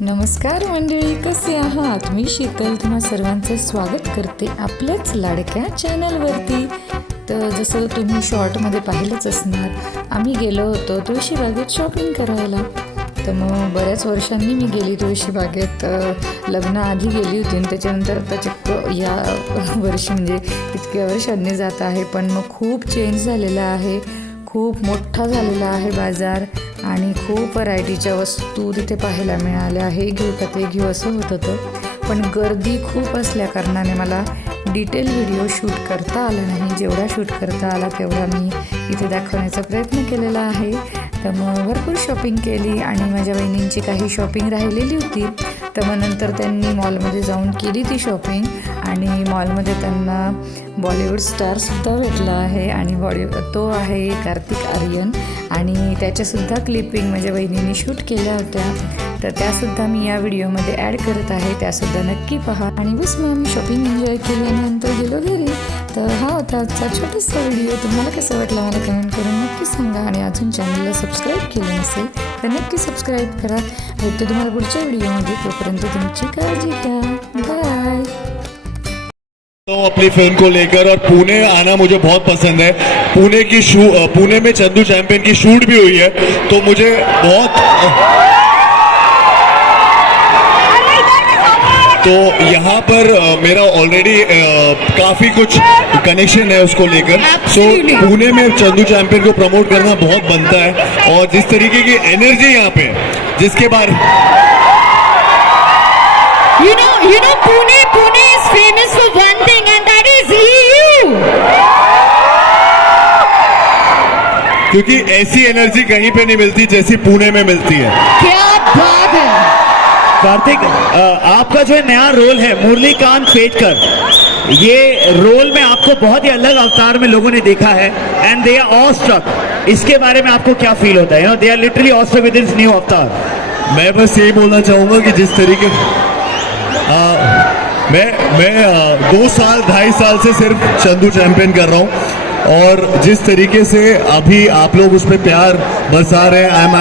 नमस्कार मंडळी कसे आहात? मी शीतल तुम्हा सर्वांचं स्वागत करते आपल्याच लाडक्या चॅनलवरती. तर जसं तुम्ही शॉर्टमध्ये पाहिलंच असणार आम्ही गेलो होतो तुळशीबागेत शॉपिंग करायला. तर मग बऱ्याच वर्षांनी मी गेली तुळशीबागेत लग्नाआधी गेली होती आणि त्याच्यानंतर आता चक्क या वर्षी म्हणजे इतक्या वर्षांनी जात आहे पण मग खूप चेंज झालेला आहे. खूप मोठा झालेला आहे बाजार आणि खूप व्हरायटीच्या वस्तू तिथे पाहायला मिळाल्या. हे घेऊ का ते घेऊ असं होत होतं. पण गर्दी खूप असल्या कारणाने मला डिटेल व्हिडिओ शूट करता आला नाही. जेवढा शूट करता आला तेवढा मी इथे दाखवण्याचा प्रयत्न केलेला आहे. तर मग भरपूर शॉपिंग केली आणि माझ्या बहिणींची काही शॉपिंग राहिलेली होती. तर मग नंतर त्यांनी मॉलमध्ये जाऊन केली ती शॉपिंग आणि मॉलमध्ये त्यांना बॉलिवूड स्टारसुद्धा भेटला आहे आणि बॉडी तो आहे कार्तिक आर्यन आणि त्याच्यासुद्धा क्लिपिंग माझ्या बहिणीने शूट केल्या होत्या. तर त्यासुद्धा मी या व्हिडिओमध्ये ॲड करत आहे. त्यासुद्धा नक्की पहा. आणि बस मग आम्ही शॉपिंग एन्जॉय केली आणि नंतर गेलो घरी. तर हा होता आजचा छोटासा व्हिडिओ तुम्हाला कसा वाटला मला कमेंट करून नक्की सांगा आणि अजून चॅनलला सबस्क्राईब केलं नसेल तर नक्की सबस्क्राईब करा. भेटतो तुम्हाला पुढच्या व्हिडिओमध्ये तोपर्यंत तुमची काळजी घ्या. बाय तो अपनी फिल्म को लेकर और पुणे आना मुझे बहुत पसंद है. पुणे की शू पुणे में चंदू चैंपियन की शूट भी हुई है तो मुझे बहुत तो यहाँ पर मेरा ऑलरेडी काफ़ी कुछ कनेक्शन है उसको लेकर। तो पुणे में चंदू चैंपियन को प्रमोट करना बहुत बनता है। और जिस तरीके की एनर्जी यहाँ पे जिसके बारे You know, you know, Pune, Pune is famous for one thing, and that is you. क्योंकि ऐसी एनर्जी कहीं पे नहीं मिलती जैसी पुणे में मिलती है। क्या बात है। कार्तिक आपका जो नया रोल है मुरलीकांत पेटकर ये रोल में आपको बहुत ही अलग अवतार में लोगों ने देखा है and they are all struck इसके बारे में आपको क्या फील होता है? They are literally all struck with this new avatar मैं बस यही बोलना चाहूँगा कि जिस तरीके आ, मैं मैं आ, दो साल ढाई साल से सिर्फ़ चंदू चैंपियन कर रहा हूँ। और जिस तरीके से अभी आप लोग उस पर प्यार बरसा रहे हैं I am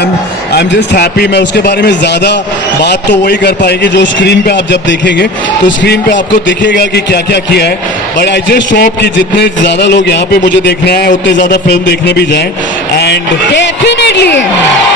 I am just happy मैं उसके बारे में ज़्यादा बात तो वही कर पाएगी जो स्क्रीन पे आप जब देखेंगे। तो स्क्रीन पे आपको दिखेगा कि क्या क्या किया है। बट आई जस्ट होप कि जितने ज़्यादा लोग यहाँ पे मुझे देखने आए उतने ज़्यादा फ़िल्म देखने भी जाएँ। And Definitely.